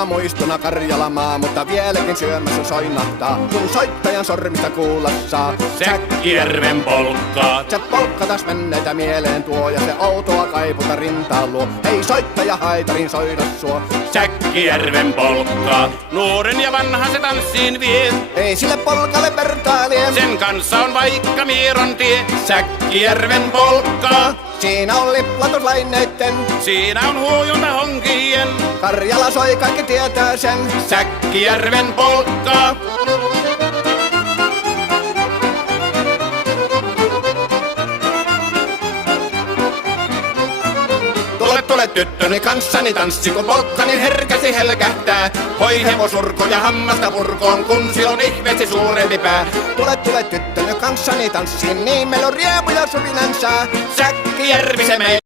kauniina muistona Karjalamaa, mutta vieläkin syömässä soinahtaa, kun soittajan sormista kuulla saa. Säkkijärven polkkaa. Se polkka taas menneitä mieleen tuo, ja se outoa kaiputa rintaan luo. Ei soittaja haitarin soida suo. Säkkijärven polkkaa. Nuoren ja vanhan se tanssiin vie. Ei sille polkalle vertailee. Sen kanssa on vaikka Mieron tie. Säkkijärven polkkaa. Siinä on liplatuslaineitten, Siinä on huojunta honkien. Karjala soi, kaikki tietää sen. Säkkijärven polkkaa. Tule tyttöni kanssani tanssi, kun polkkani herkäsi helkähtää. Hoi hevosurko ja hammasta purkoon, kun silloin ihmeesi suurempi pää. Tule tyttöni kanssani tanssi, niin meillä on riemu ja suvinansa. Säkkijärvi se meillä.